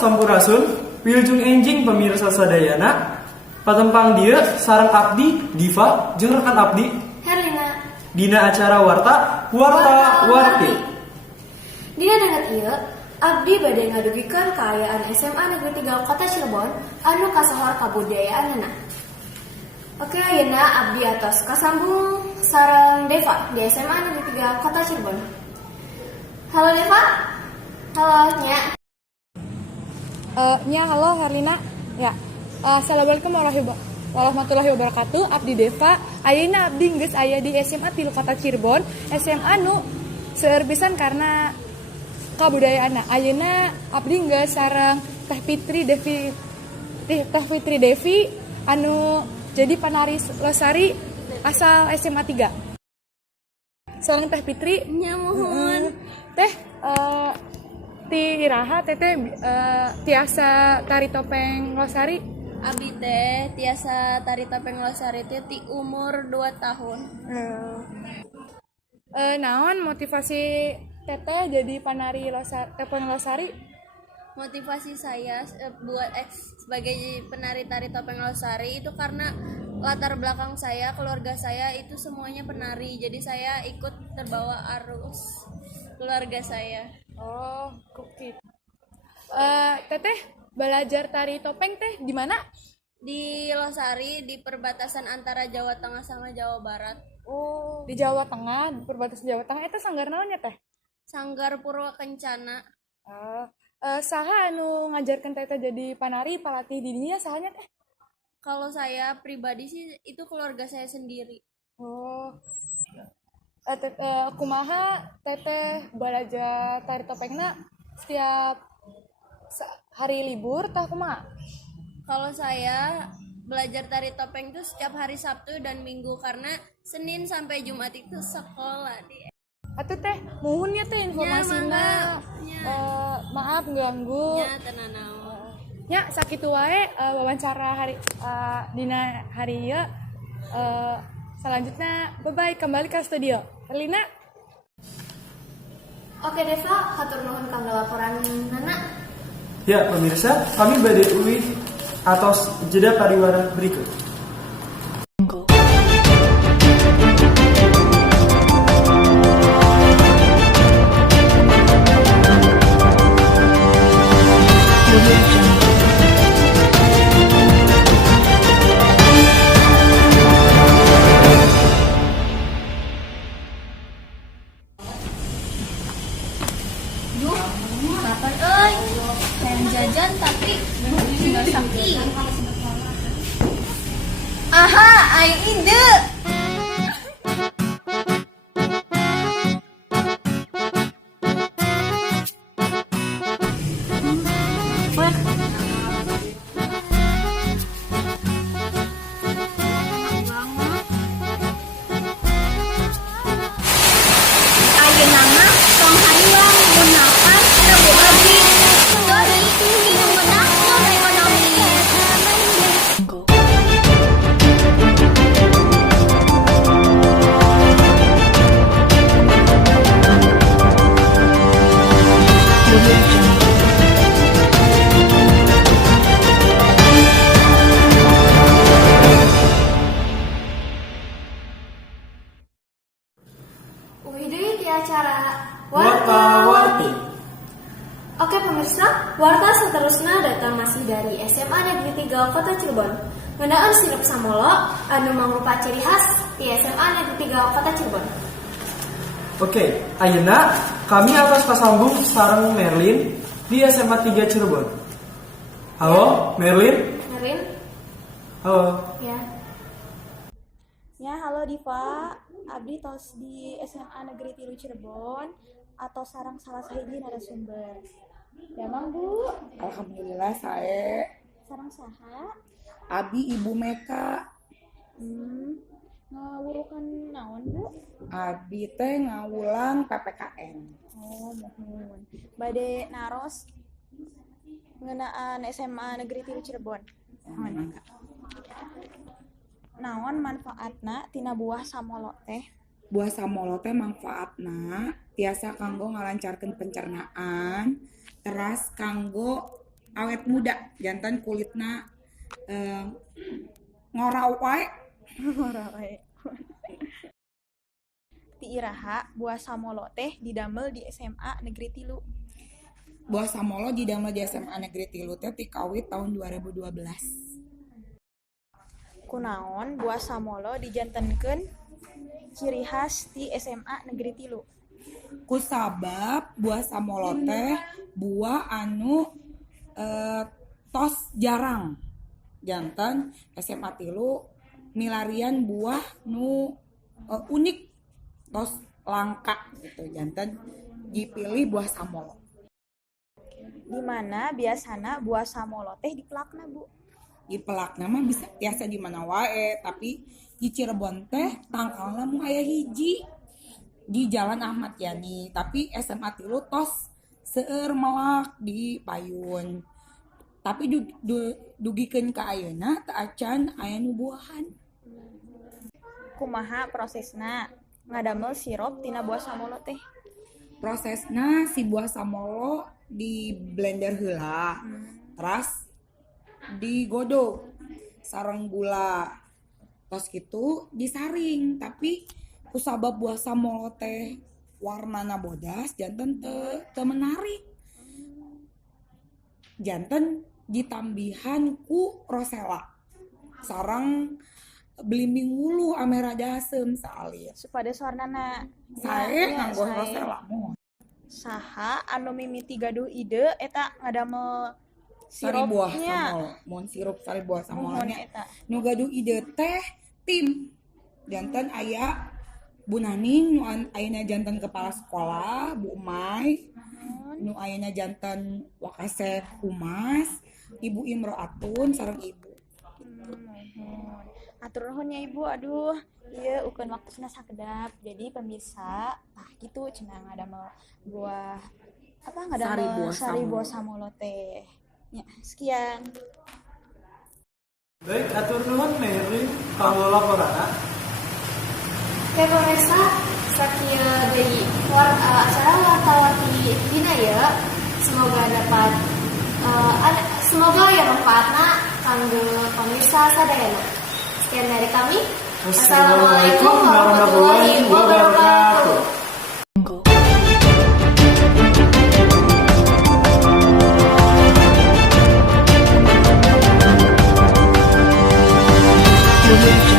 sampurasun, wilujeng enjing pemirsa sadayana. Patempang dia sareng abdi Diva jeung rekan abdi Herlina. dina acara warta-warti. Dina denget ieu, abdi bade ngadugikeun kaayaan SMA Negeri 3 Kota Cirebon anu kasohor kabudayaanna. Oke, ayeuna abdi atos kasambung sareng Deva di SMA Negeri 3 Kota Cirebon. Halo Deva. Halo Nya. Nya, halo Herlina. Ya. Assalamualaikum warahmatullahi wabarakatuh. Abdi Deva. Ayeuna abdi geus aya di SMA 3 Kota Cirebon. SMA nu seueur pisan karena kabudayaanna. Ayeuna abdi geus sareng Teh Fitri Devi anu jadi panari losari asal SMA 3. Sareng Teh Fitri Nya mohon. Teh ti iraha teteh tiasa tari topeng losari. Abdi teh tiasa tari topeng losari teh ti umur 2 tahun. Naon motivasi teteh jadi panari topeng losari? Motivasi saya buat sebagai penari tari topeng losari itu karena latar belakang saya, keluarga saya itu semuanya penari. Jadi saya ikut terbawa arus keluarga saya. Oh, kuki. Teteh belajar tari topeng teh di mana? Di Losari, di perbatasan antara Jawa Tengah sama Jawa Barat. Oh, di Jawa Tengah, di perbatasan Jawa Tengah. Eta sanggar naon nya teh? Sanggar Purwakencana. Saha anu ngajarkeun teteh jadi panari palatih di dinya sahanya teh? Kalau saya pribadi sih itu keluarga saya sendiri. Oh. Kumaha teteh belajar tari topengna setiap hari libur tah kumaha? Kalau saya belajar tari topeng itu setiap hari Sabtu dan Minggu karena Senin sampai Jumat itu sekolah di. Atuh teh muhun ya teh informasina. Maaf ganggu. Nya tenanaon. Nya sakitu wae wawancara hari dina hari ieu. Selanjutnya bye bye kembali ke studio. Herlina. Oke Deva, hatur nuhun kanggo laporan Nana. Ya pemirsa, kami bade uwi atos jeda pariwara berikut. Kapan euy? Pengen jajan tapi tinggal sakit. Aha, ai ide. Ayeuna mah tong hayang gunakan Rebu Abdi. Dari minum menang non ekonomi. Deui di acara Warta-warti. Oke pemirsa, warta seterusnya datang masih dari SMA Negeri 3 Kota Cirebon. Ngeunaan sirup samolo anu mangrupa ciri khas di SMA Negeri 3 Kota Cirebon. Oke, ayeuna kami atas kasambung sareng Merlin di SMA 3 Cirebon. Halo, Merlin. Merin? Halo. Ya. Ya, halo Diva. Abdi tos di SMA Negeri 3 Cirebon atau sarang salah sahiji narasumber. Memang Bu, Alhamdulillah saya sarang saha? Abi Ibu Meka. Ngawurukan naon Bu? Abi teh ngawulang PPKN. Oh, mohon. Bade naros ngeunaan SMA Negeri 3 Cirebon. Naon manfaatna tina buah samolo teh? Buah samolo teh manfaatna tiasa kanggo ngalancarkeun pencernaan, teras kanggo awet muda, jantan kulitna ngorau wae. Ti iraha buah samolo teh didamel di SMA Negeri 3. Buah samolo didamel di SMA Negeri 3 teh ti kawit tahun 2012. Kunaon buah samolo dijantenkeun ciri khas ti SMA Negeri 3. Kusabab buah samolo teh buah anu tos jarang. Jantan SMA 3 milarian buah nu unik, tos langka gitu. Jantan dipilih buah samolo. Di mana biasana buah samolo teh dipelakna, Bu? Di pelakna mah bisa biasa di mana wae, tapi di Cirebon teh tangkalna mun aya hiji di Jalan Ahmad Yani, tapi SMA 3 tos seueur melak di Payun. Tapi dugikeun ka ayeuna teu acan aya nu buahan. Kumaha prosesna ngadamel sirup tina buah samolo teh? Prosesna si buah samolo di blender heula. Terus digodog sareng gula. Tos gitu disaring, tapi kusabab buah samolo teh warnana bodas janten teu menarik. Janten ditambihan ku rosella sareng belimbing wulu ame rada asem saalir. Supados warnana Sae nganggo sae. rosella moh. Saha anu mimiti gaduh ide eta ngadamel Sari buah sirupnya. samol, mohon sirup sari buah Mohon samolnya. eta. Nu gaduh ide teh tim. Janten aya Bu Naning nu ayeuna janten kepala sekolah, Bu Umay, nu ayeuna janten Wakasep Humas, Ibu Imroatun sareng Ibu. Mohon. Atur nuhun ya Ibu, aduh ieu ukeun waktuna sakedap. Jadi pemirsa, gitu cenah ngadamel buah ngadamel sari buah samolo teh. Ya, sekian. Baik, atur nuhun Mary kanggo laporanna. Oke pemirsa, sakieu deui acara wartawati dina ieu. Semoga dapat semoga ya manfaatna kanggo pemirsa sadayana. Sekian dari kami. Assalamualaikum warahmatullahi wabarakatuh. Memiliki